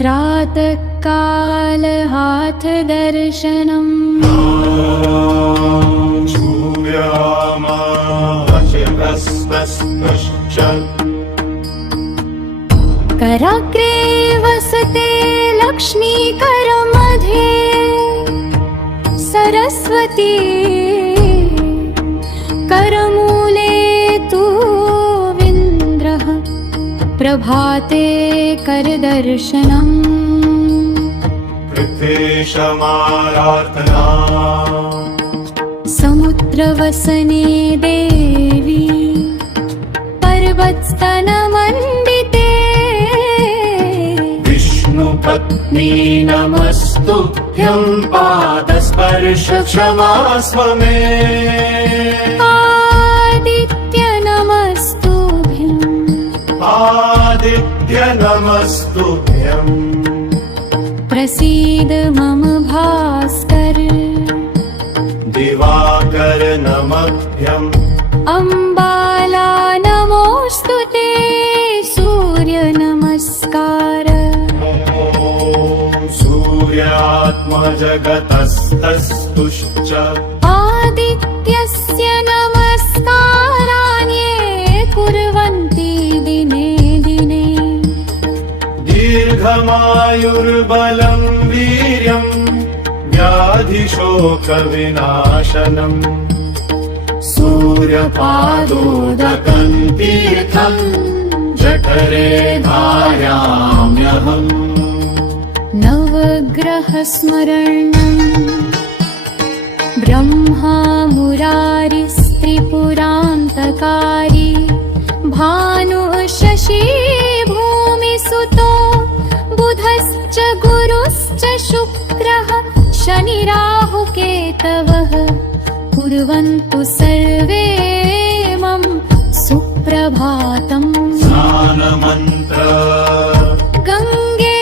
प्रातःकाल हाथ दर्शनम् कराग्रे वसते लक्ष्मीकरमध्ये सरस्वती करमूले तु विन्द्रः प्रभाते करदर्शनम् पृथ्वीशमाराधना समुद्रवसने देवी पर्वतस्तनमण्डिते विष्णुपत्नी नमस्तुभ्यं पादस्पर्श क्षमास्व मे आदित्य नमस्तुभ्यम् आदित्य नमस्तुभ्यम् प्रसीद मम भास्कर दिवाकर नमः अम्बाला नमोऽस्तु ते सूर्य नमस्कार सूर्यात्मजगतस्तस्तुश्च आदित्यस्य नमस्कारान्ये कुर्वन्ति दिने दिने दीर्घमायुर्बलं वीर्यं व्याधिशोकविनाशनम् सूर्यपादोदकं तीर्थं जठरे धारयाम्यहम् नवग्रहस्मरणम् ब्रह्मा मुरारिस्त्रिपुरान्तकारी भानुः शशी भूमिसुतो बुधश्च गुरुश्च शुक्रः शनिराहुकेतवः कुर्वन्तु सर्वे मम सुप्रभातम् स्नानमन्त्र गङ्गे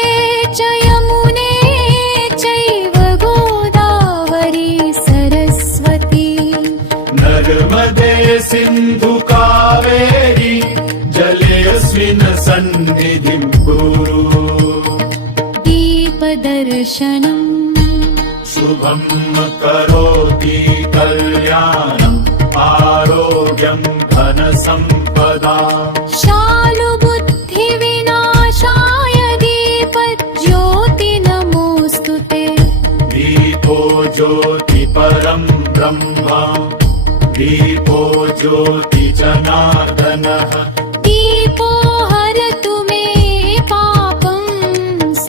च यमुने चैव गोदावरी सरस्वती नर्मदे सिन्धु कावेरी जलेऽस्मिन् सन्निधिं कुरु दीपदर्शनम् शुभं करोति कल्याणम् आरोग्यं धनसम्पदा शालुबुद्धिविनाशाय दीपज्योति नमोऽस्तु ते दीपो ज्योति परं ब्रह्म दीपो ज्योति जनार्दनः